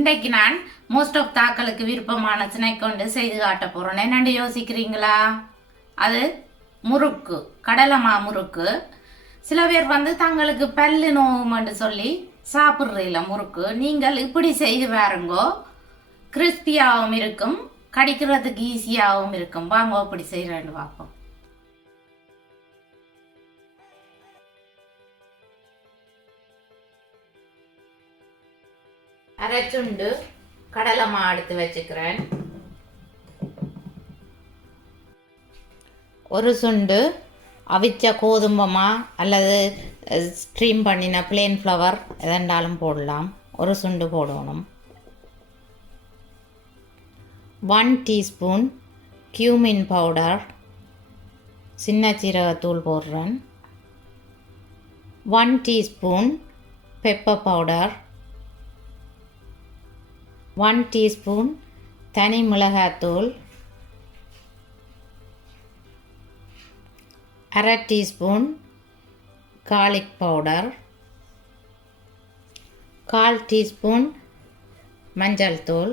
இன்றைக்கு நான் most of தாக்களுக்கு விருப்பமான ஸ்நாக் கொண்டு செய்து காட்ட போறேன். என்னண்டு யோசிக்கிறீங்களா? அது முறுக்கு, கடலைமா முறுக்கு. சில பேர் தங்களுக்கு பல்லு நோவுமென்று சொல்லி சாப்பிட்றதில்ல முறுக்கு. நீங்கள் இப்படி செய்து பாருங்கோ, கிறிஸ்பியாகவும் இருக்கும், கடிக்கிறதுக்கு ஈஸியாகவும் இருக்கும். வாங்க இப்படி செய்யறேன்னு பார்ப்போம். அரை சுண்டு கடலைமா எடுத்து வச்சுக்கிறேன். ஒரு சுண்டு அவிச்ச கோதுமைமா அல்லது ஸ்ட்ரீம் பண்ணின பிளேன் ஃப்ளவர் எதெண்டாலும் போடலாம். ஒரு சுண்டு போடணும். 1 டீஸ்பூன் கியூமின் பவுடர், சின்ன சீரகத்தூள் போடுறேன். 1 டீஸ்பூன் பெப்பர் பவுடர், 1 டீஸ்பூன் தனி மிளகாத்தூள், அரை டீஸ்பூன் கார்லிக் பவுடர், 1/4 டீஸ்பூன் மஞ்சள் தூள்,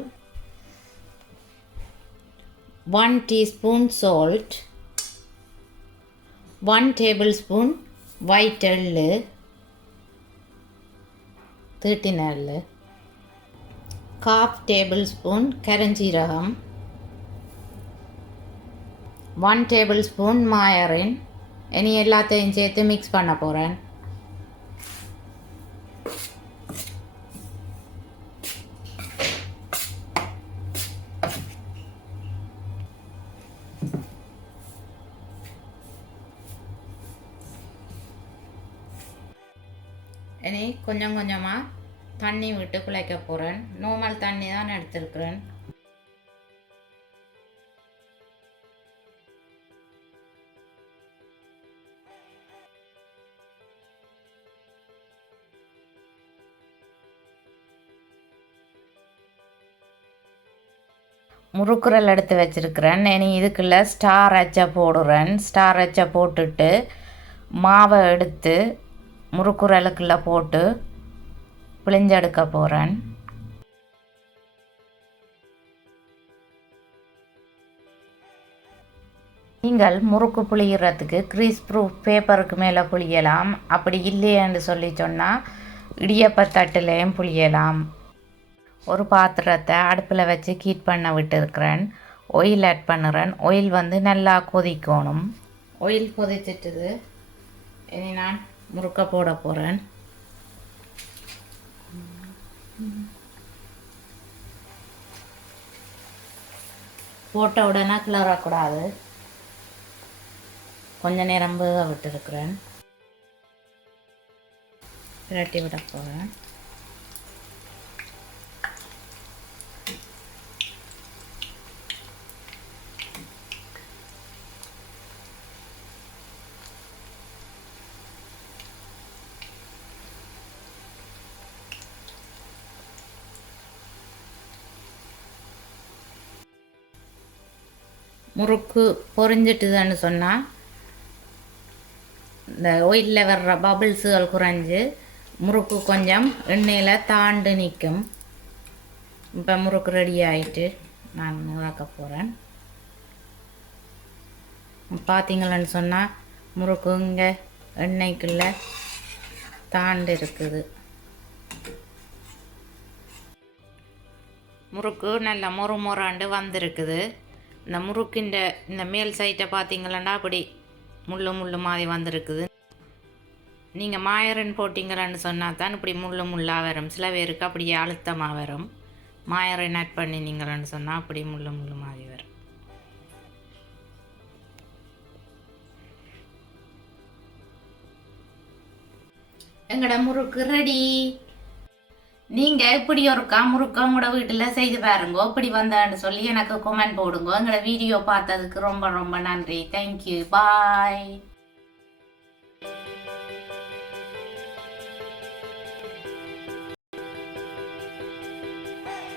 1 teaspoon salt, 1 table spoon white எள்ளு, தீட்டின எள்ளு, 1/2 டேபிள் ஸ்பூன் கருஞ்சீரகம், 1 டேபிள் ஸ்பூன் margarine. இனி எல்லாத்தையும் சேர்த்து மிக்ஸ் பண்ண போகிறேன். இனி கொஞ்சம் கொஞ்சமாக தண்ணி விட்டு குழைக்க போகிறேன். நார்மல் தண்ணி தான் எடுத்துருக்கிறேன். முறுக்குரல் எடுத்து வச்சுருக்கிறேன். இனி இதுக்குள்ள ஸ்டார் அச்சை போடுறேன். ஸ்டார் அச்சை போட்டுட்டு மாவை எடுத்து முறுக்குரலுக்குள்ளே போட்டு பிழிஞ்செடுக்க போகிறேன். நீங்கள் முறுக்கு புளியறதுக்கு க்ரீஸ் ப்ரூஃப் பேப்பருக்கு மேலே புளியலாம். அப்படி இல்லையேன்னு சொல்லி சொன்னால் இடியப்பத்தட்டுலேயும் புளியலாம். ஒரு பாத்திரத்தை அடுப்பில் வச்சு ஹீட் பண்ண விட்டுருக்கிறேன். ஆயில் ஆட் பண்ணுறேன். ஆயில் நல்லா கொதிக்கணும். ஆயில் கொதிச்சிட்டுது. இனி நான் முறுக்க போட போகிறேன். போட்ட உடனே கிளறக்கூடாது. கொஞ்ச நேரம் வேக விட்டுருக்கிறேன். பிரட்டி விட போகிறேன். முறுக்கு பொரிஞ்சிட்டுதுன்னு சொன்னால் இந்த ஆயிலில் வர்ற பபிள்ஸுகள் குறைஞ்சி முறுக்கு கொஞ்சம் எண்ணெயில் தாண்டு நிற்கும். இப்போ முறுக்கு ரெடி ஆகிட்டு நான் இறக்க போகிறேன். பார்த்தீங்களன்னு சொன்னால் முறுக்கு இங்கே எண்ணெய்க்குள்ளே தாண்டு இருக்குது. முறுக்கு நல்லா மொறாண்டு வந்திருக்குது. இந்த முறுக்கின்ற இந்த மேல் சைட்டை பார்த்தீங்களன்னா அப்படி முள்ளு மாதிரி வந்திருக்குது. நீங்கள் margarine போட்டிங்களன்னு சொன்னால் தான் இப்படி முள்ளாக வரும். சில பேருக்கு அப்படியே அழுத்தமாக வரும். margarine ஆட் பண்ணினீங்களன்னு சொன்னால் அப்படி முள்ளு மாதிரி வரும். எங்களோட முறுக்கு ரெடி. நீங்கள் இப்படி ஒருக்கா முறுக்க உங்களோட வீட்டில் செய்து பாருங்க. இப்படி வந்தான்னு சொல்லி எனக்கு கமெண்ட் போடுங்க. எங்களோட வீடியோ பார்த்ததுக்கு ரொம்ப ரொம்ப நன்றி. தேங்க்யூ. பாய்.